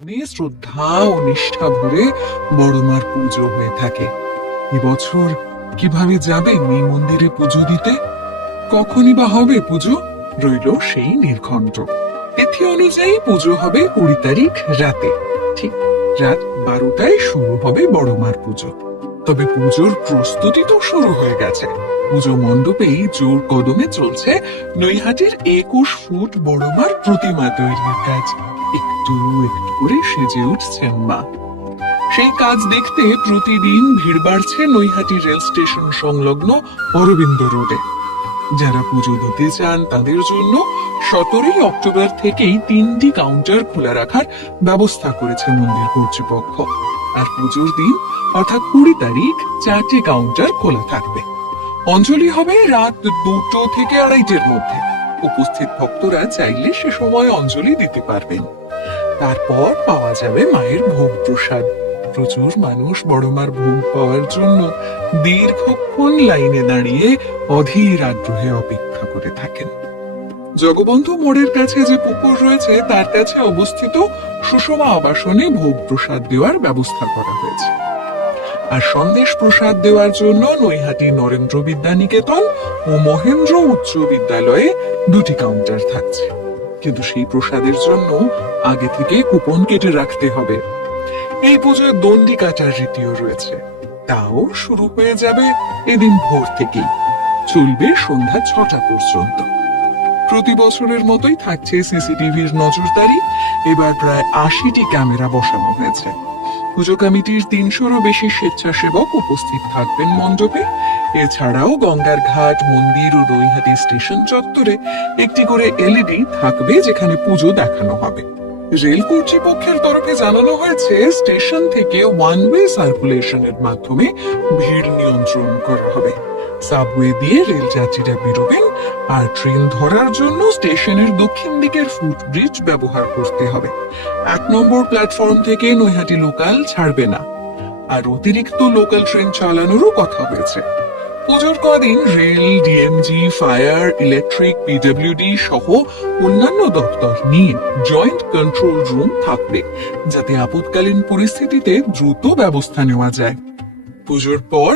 শ্রদ্ধা ও নিষ্ঠা ভরে বড়মার পুজো হয়ে থাকে। এবছর কিভাবে যাবেন এই মন্দিরে পুজো দিতে? কখনই বা হবে পুজো? রইল সেই নির্ঘণ্ট। তিথি অনুযায়ী পুজো হবে 20 তারিখ রাতে। ঠিক রাত 12টায় শুরু হবে বড়মার পুজো। তবে পুজোর প্রস্তুতি তো শুরু হয়ে গেছে। পুজো মণ্ডপেই জোর কদমে চলছে নৈহাটির 21 ফুট বড়মার প্রতিমা তৈরির কাজ। একটু একটু করে সেজে উঠছেন মা। সেই কাজ দেখতে প্রতিদিন ভিড় বাড়ছে নৈহাটি রেল স্টেশন সংলগ্ন অরবিন্দ রোডে। যারা পুজো দিতে চান তাদের জন্য 17 অক্টোবর থেকেই 3টি কাউন্টার খোলা রাখার ব্যবস্থা করেছে মন্দির কর্তৃপক্ষ। আর পুজোর দিন অর্থাৎ 20 তারিখ 4টি কাউন্টার খোলা থাকবে। অঞ্জলি হবে রাত 2টো থেকে 2:30টার মধ্যে। উপস্থিত ভক্তরা চাইলে সে সময় অঞ্জলি দিতে পারবেন। তারপর পাওয়া যাবে মায়ের ভোগ প্রসাদ। প্রচুর মানুষ বড়মার ভোগ পাওয়ার জন্য দীর্ঘক্ষণ লাইনে দাঁড়িয়ে অধীর আগ্রহে অপেক্ষা করে থাকেন। জগবন্ধু মোড়ের কাছে যে পুকুর রয়েছে তার কাছে অবস্থিত সুষমা আবাসনে ভোগ প্রসাদ দেওয়ার ব্যবস্থা করা হয়েছে। আর সন্দেশ প্রসাদ দেওয়ার জন্য নৈহাটি নরেন্দ্র বিদ্যানিকেতন ও মহেন্দ্র উচ্চ বিদ্যালয়ে 2টি কাউন্টার থাকছে। কিন্তু সেই প্রসাদের জন্য আগে থেকে কুপন কেটে রাখতে হবে। এই পুজোয় দণ্ডি কাটার রীতিও রয়েছে। তাও শুরু হয়ে যাবে এদিন ভোর থেকেই, চলবে সন্ধ্যা 6টা পর্যন্ত। প্রতি বছরের মতোই থাকছে সিসিটিভির নজরদারি। এবার প্রায় 80টি ক্যামেরা বসানো হয়েছে। পুজো কমিটির 300-রও বেশি স্বেচ্ছাসেবক উপস্থিত থাকবেন মণ্ডপে। এছাড়াও গঙ্গার ঘাট, মন্দির ও নৈহাটি স্টেশন চত্বরে একটি করে এলইডি থাকবে যেখানে পুজো দেখানো হবে। রেল কর্তৃপক্ষের তরফে জানানো হয়েছে স্টেশন থেকে ওয়ান ওয়ে সার্কুলেশনের মাধ্যমে ভিড় নিয়ন্ত্রণ করা হবে। সাবওয়ে দিয়ে রেল যাত্রীরা বেরোবেন, আর ট্রেন ধরার জন্য স্টেশনের দক্ষিণ দিকের ফুটব্রিজ ব্যবহার করতে হবে। 1 নম্বর প্ল্যাটফর্ম থেকে নৈহাটি লোকাল ছাড়বে না, আর অতিরিক্ত লোকাল ট্রেন চালানোরও কথা হয়েছে। পুজোর কদিন rail, DMG, fire, electric, PWD সহ অন্যান্য দপ্তর নিয়ে জয়েন্ট কন্ট্রোল রুম থাকবে, যাতে আপৎকালীন পরিস্থিতিতে দ্রুত ব্যবস্থা নেওয়া যায়। পুজোর পর